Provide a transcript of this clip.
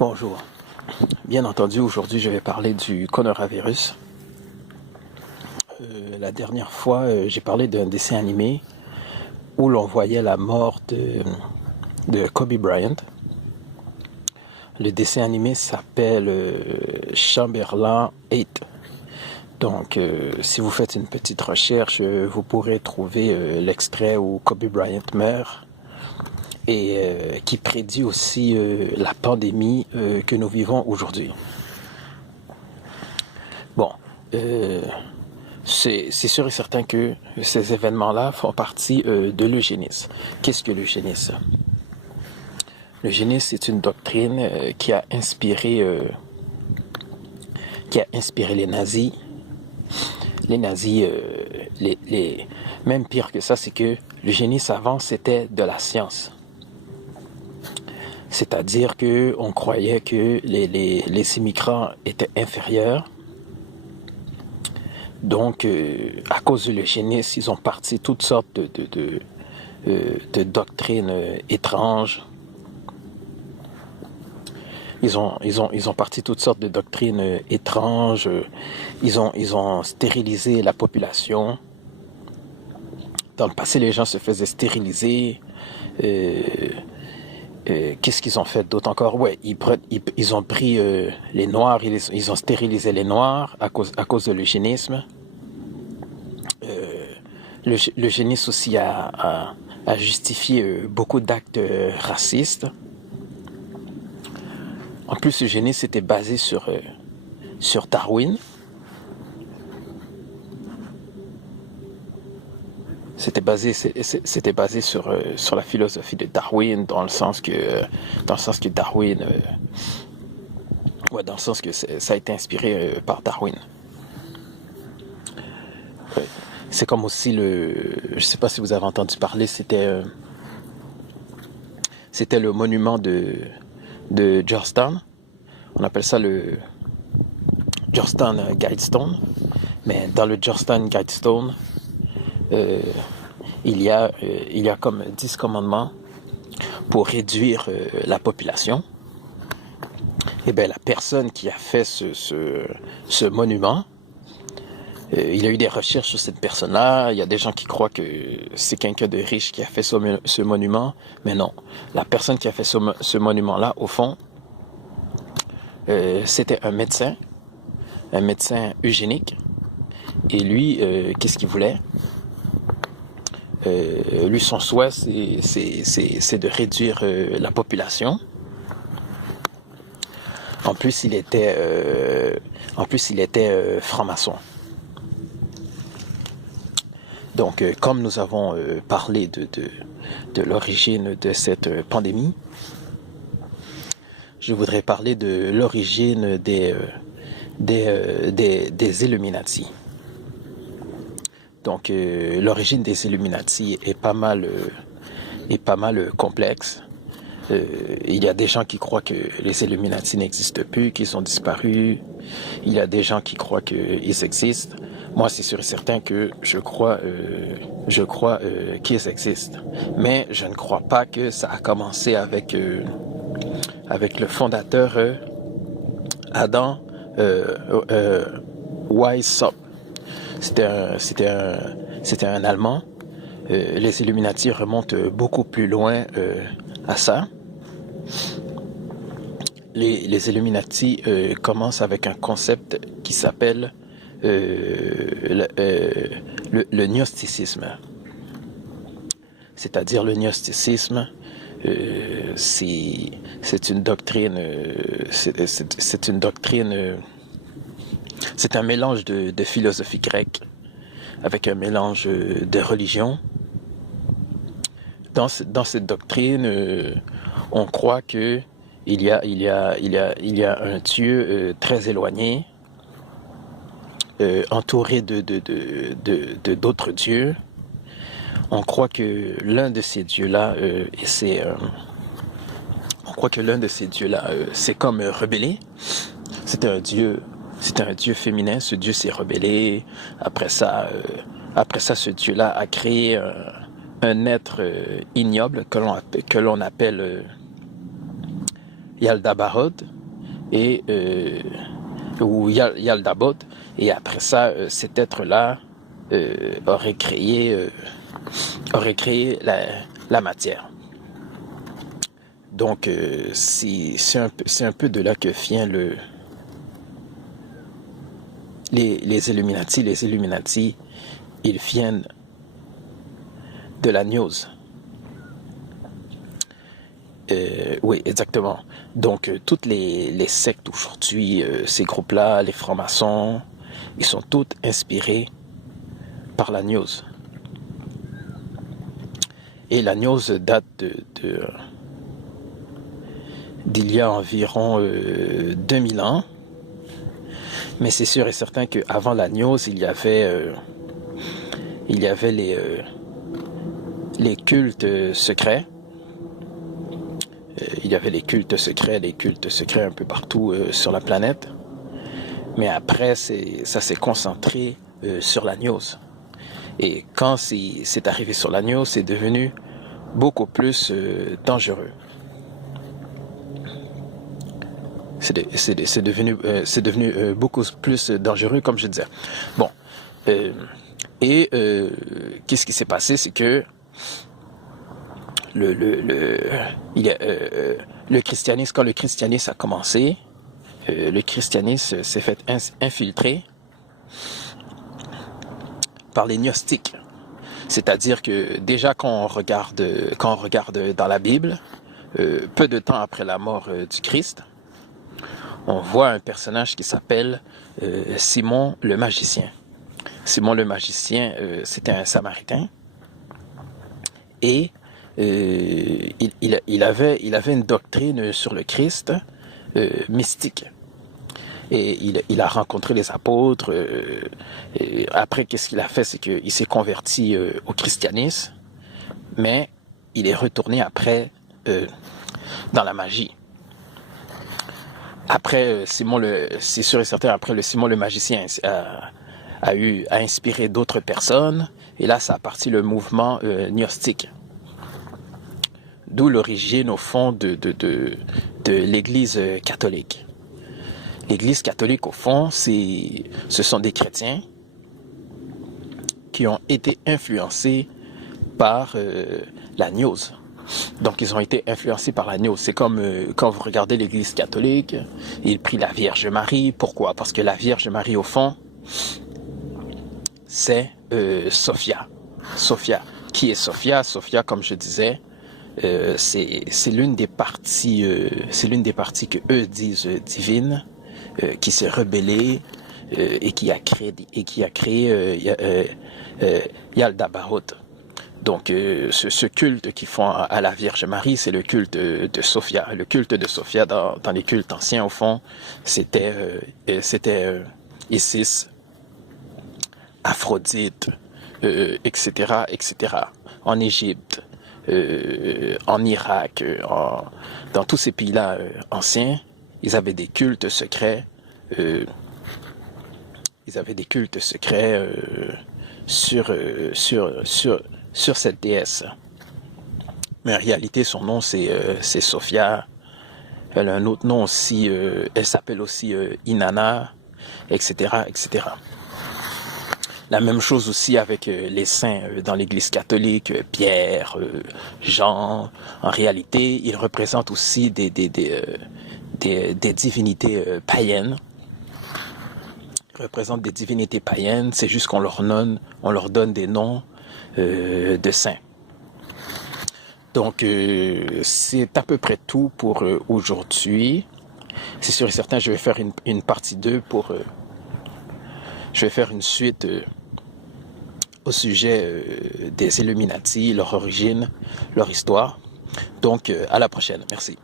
Bonjour. Bien entendu, aujourd'hui, je vais parler du coronavirus. La dernière fois, j'ai parlé d'un dessin animé où l'on voyait la mort de Kobe Bryant. Le dessin animé s'appelle Chamberlain 8. Donc, si vous faites une petite recherche, vous pourrez trouver l'extrait où Kobe Bryant meurt et qui prédit aussi la pandémie que nous vivons aujourd'hui. Bon, c'est sûr et certain que ces événements-là font partie de l'eugénisme. Qu'est-ce que l'eugénisme? L'eugénisme, c'est une doctrine qui a inspiré les nazis. Les nazis, même pire que ça, c'est que l'eugénisme avant, c'était de la science. C'est-à-dire qu'on croyait que les immigrants étaient inférieurs. Donc, à cause de l'eugénisme, ils ont parti toutes sortes de doctrines étranges. Ils ont parti toutes sortes de doctrines étranges. Ils ont stérilisé la population. Dans le passé, les gens se faisaient stériliser. Qu'est-ce qu'ils ont fait d'autre encore? Ouais, ils ont pris les Noirs, ils ont stérilisé les Noirs à cause de l'eugénisme. L'eugénisme aussi a justifié beaucoup d'actes racistes. En plus, l'eugénisme était basé sur Darwin. C'était basé sur la philosophie de Darwin, dans le sens que Darwin, dans le sens que ça a été inspiré par Darwin. Ouais. C'est comme aussi je sais pas si vous avez entendu parler, c'était le monument de Georgetown. On appelle ça le Georgetown Guidestone. Mais dans le Georgetown Guidestone, il y a comme 10 commandements pour réduire la population. Et bien, la personne qui a fait ce monument, il y a eu des recherches sur cette personne-là. Il y a des gens qui croient que c'est quelqu'un de riche qui a fait ce monument. Mais non, la personne qui a fait ce monument-là, au fond, c'était un médecin eugénique. Et lui, qu'est-ce qu'il voulait? Lui, son souhait, c'est de réduire la population. En plus, il était franc-maçon. Donc, comme nous avons parlé de l'origine de cette pandémie, je voudrais parler de l'origine des Illuminati. Donc, l'origine des Illuminati est pas mal complexe. Il y a des gens qui croient que les Illuminati n'existent plus, qu'ils ont disparu. Il y a des gens qui croient qu'ils existent. Moi, c'est sûr et certain que je crois qu'ils existent. Mais je ne crois pas que ça a commencé avec le fondateur Adam Weishaupt. C'était un Allemand. Les Illuminati remontent beaucoup plus loin à ça. Les Illuminati commencent avec un concept qui s'appelle le gnosticisme. C'est-à-dire le gnosticisme, c'est une doctrine, c'est un mélange de philosophie grecque avec un mélange de religion. Dans cette doctrine, on croit que il y a un Dieu très éloigné, entouré de d'autres dieux. On croit que l'un de ces dieux-là, c'est comme rebellé. C'était un dieu féminin. Ce dieu s'est rebellé. Après ça, ce dieu-là a créé un être ignoble que l'on appelle Yaldabaoth et ou Yaldabaoth, et après ça, cet être-là aurait créé la matière. Donc c'est un peu de là que vient les Illuminati. Les Illuminati, ils viennent de la gnose. Oui, exactement. Donc, toutes les sectes aujourd'hui, ces groupes-là, les francs-maçons, ils sont tous inspirés par la gnose. Et la gnose date d'il y a environ 2000 ans. Mais c'est sûr et certain qu'avant la gnose, il y avait les cultes secrets. Il y avait les cultes secrets un peu partout sur la planète. Mais après, ça s'est concentré sur la gnose. Et quand c'est arrivé sur la gnose, c'est devenu beaucoup plus dangereux. C'est devenu beaucoup plus dangereux, comme je disais. Bon. Qu'est-ce qui s'est passé? C'est que le christianisme, quand le christianisme a commencé, le christianisme s'est fait infiltrer par les gnostiques. C'est-à-dire que déjà quand on regarde dans la Bible, peu de temps après la mort du Christ, on voit un personnage qui s'appelle Simon le magicien. Simon le magicien, c'était un Samaritain, et il avait une doctrine sur le Christ mystique. Et il a rencontré les apôtres. Et après, qu'est-ce qu'il a fait? C'est qu'il s'est converti au christianisme, mais il est retourné après dans la magie. Après, c'est sûr et certain, après le Simon le magicien a inspiré d'autres personnes, et là, ça a parti le mouvement gnostique. D'où l'origine, au fond, de l'Église catholique. L'Église catholique, au fond, ce sont des chrétiens qui ont été influencés par la gnose. Donc, ils ont été influencés par la gnose. C'est comme quand vous regardez l'Église catholique, ils prient la Vierge Marie. Pourquoi? Parce que la Vierge Marie, au fond, c'est Sophia. Sophia. Qui est Sophia? Sophia, comme je disais, c'est l'une des parties que eux disent divines, qui s'est rebellée et qui a créé Yaldabaoth. Donc ce culte qu'ils font à la Vierge Marie, c'est le culte de Sophia. Le culte de Sophia dans les cultes anciens, au fond, c'était Isis, Aphrodite, etc., etc. En Égypte, en Irak, dans tous ces pays-là anciens, ils avaient des cultes secrets. Sur cette déesse. Mais en réalité, son nom, c'est Sophia. Elle a un autre nom aussi, elle s'appelle aussi Inanna, etc., etc. La même chose aussi avec les saints dans l'Église catholique, Pierre, Jean. En réalité, ils représentent aussi des divinités païennes. Ils représentent des divinités païennes. C'est juste qu'on leur donne des noms de saints. Donc, c'est à peu près tout pour aujourd'hui. C'est sûr et certain, je vais faire une partie 2 je vais faire une suite au sujet des Illuminati, leur origine, leur histoire. Donc, à la prochaine. Merci.